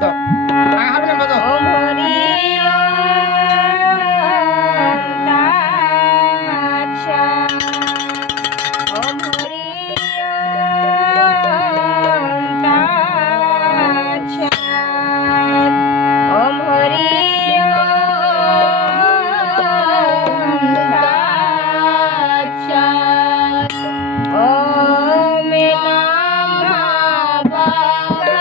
দাও হারমোনিয়াম বাজাও। ওম হরি ওম তৎসৎ। ওম হরি ওম তৎসৎ। ওম হরি ওম তৎসৎ। ওম নমঃ ভগবতে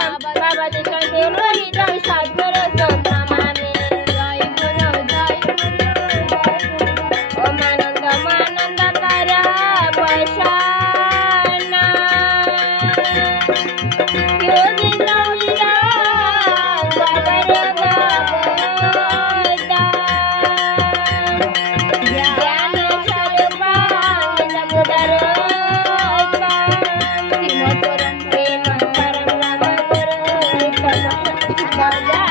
बाबा जी कर देव लोही जय सद्गुरु सोनामामी जय गुरु ओम आनंद करा पशाना योगी लोहिया गबर गबदा ज्ञान स्वरूपा जगदर श्रीमंतरम रामचर गजा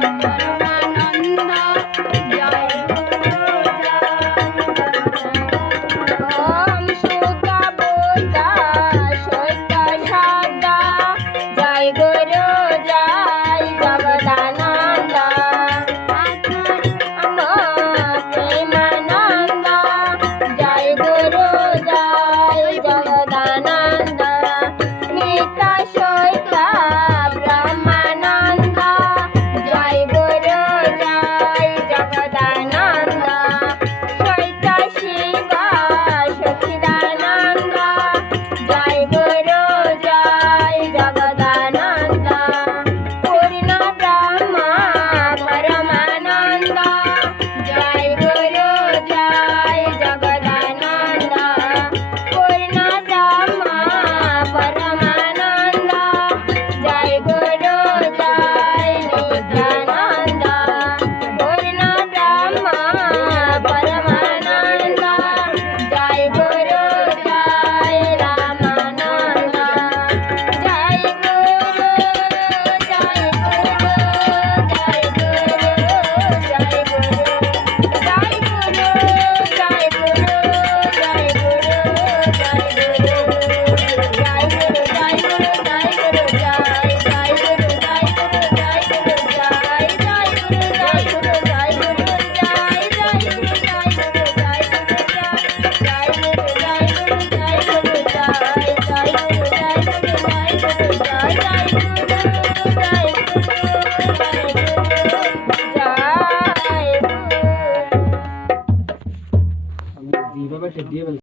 পরমানন্দ জয় গুরু ওম সুতা বুদ্ধা সত্য সাদা জয় গুরু জয় জগদানন্দ প্রেমানন্দ জয় গুরু জয় জগদানন্দ নিত্য সত্য ব্রহ্মানন্দ জয় গুরু জয় জগদানন্দ সত্য শিব সচিদানন্দ জয় গুরু জয় জগদানন্দ পূর্ণ ব্রহ্ম পরমানন্দ জয় গুরু জয় জগদানন্দ পূর্ণ ব্রহ্ম পরমানন্দ জয় গুরু জয় নিত্যানন্দ পূর্ণ ব্রহ্ম পরমানন্দ জয় গুরু জয় রামানন্দ জয় গুরু জয় গুরু জয় গুরু জয় গুরু জয় গুরু জয় গুরু জয় গুরু জয় গুরু জয় গুরু জয় গুরু জয় গুরু জয় জয় গুরু জয় গুরু জয় গুরু জয় জয় গুরু জয় গুরু জয় গুরু জয় জয় গুরু জয় গুরু জয় গুরু জয় জয় গুরু জয় গুরু জয় গুরু জয় জয় গুরু জয় গুরু জয় গুরু জয় জয় গুরু জয় গুরু জয় গুরু যেভাবে সে দিয়ে